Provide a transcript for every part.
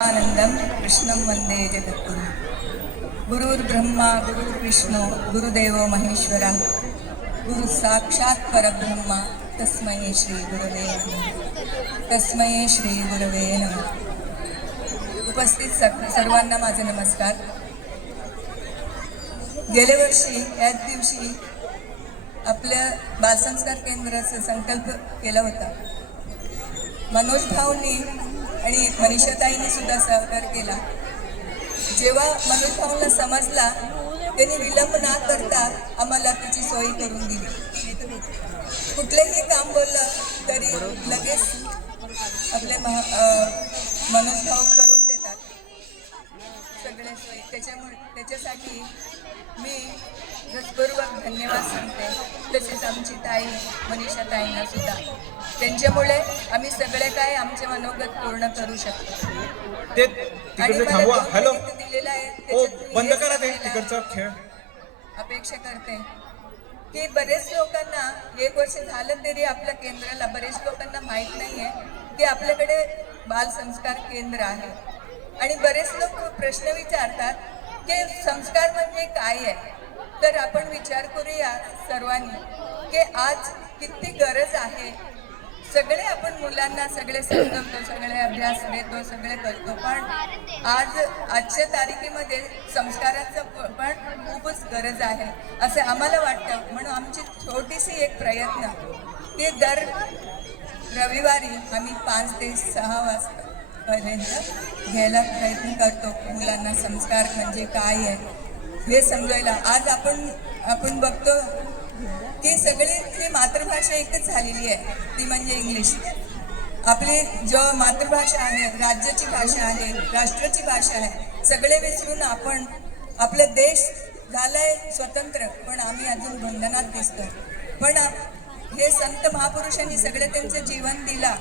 आनंदम कृष्णं वंदे जगद्गुरु गुरुर्ब्रह्मा गुरुर्विष्णु गुरुदेवो महेश्वरः गुरु साक्षात् परब्रह्मा तस्मै श्री गुरवे नमः तस्मै श्री गुरवे नमः। उपस्थित सर्वांना माझे नमस्कार। गेल्या वर्षी याच दिवशी आपल्या बालसंस्कार केंद्राचा संकल्प केला होता। मनोज भाऊंनी आणि मनीषाताईंनी सुद्धा सहकार केला। जेव्हा मनोज भाऊंना समजला त्यांनी विलंब न करता आम्हाला त्याची सोय करून दिली। कुठलेही काम बोललं तरी लगेच आपले मनोज भाऊ करून देतात सगळे सोय। त्याच्यासाठी मी हृदयपूर्वक धन्यवाद सांगते। तसेच आमची ताई मनीषाताईंना सुद्धा, त्यांच्यामुळे आम्ही सगळे काय आमचे मनोगत पूर्ण करू शकतो। ते तिकडचं थांबवा। हॅलो दिलेला आहे ओ बंद करा ते तिकडचा खेळ। अपेक्षा करते की बरेच लोकांना 1 वर्ष झालं तरी आपल्या केंद्राला बरेच लोकांना माहीत नाहीये की आपल्याकडे बाल संस्कार केंद्र आहे। आणि बरेच लोक प्रश्न विचारतात की संस्कार म्हणजे काय आहे। तर आपण विचार करूया सर्वांनी की आज किती गरज आहे। सगळे आपण मुलांना सगळे समजवतो, सगळे अभ्यास देतो, सगळे करतो, पण आजच्या तारखेमध्ये संस्काराचं पण खूपच गरज आहे असं आम्हाला वाटतं। म्हणून आमची छोटीशी एक प्रयत्न की दर रविवारी आम्ही 5 ते 6 वाजतापर्यंत घ्यायला प्रयत्न करतो। मुलांना संस्कार म्हणजे काय आहे हे समजायला। आज आपण बघतो की सगळी मातृभाषा एकच झालेली आहे, ती म्हणजे इंग्लिश। आपली जो मातृभाषा आहे, राज्याची भाषा आहे, राष्ट्राची भाषा आहे, सगळे विसरून आपण आपला देश झालाय स्वतंत्र, पण आम्ही अजून बंधनात दिसतो। पण हे संत महापुरुषांनी सगळे त्यांचं जीवन दिला,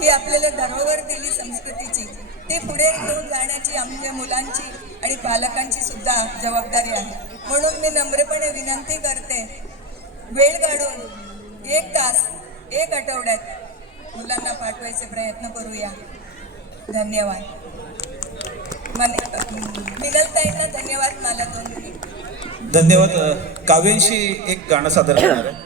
ही आपल्याला धरोहर दिली संस्कृतीची, ती पुढे घेऊन जाण्याची आमच्या मुलांची आणि पालकांची सुद्धा जबाबदारी आहे। म्हणून मी नम्रपणे विनंती करते, वेळ काढून 1 तास 1 आठवड्यात मुलांना पाठवायचे प्रयत्न करूया। धन्यवाद। मिनलताईंना धन्यवाद। मला 2 मिनिट धन्यवाद। काव्यांशी एक गाणं सादर करणार आहे।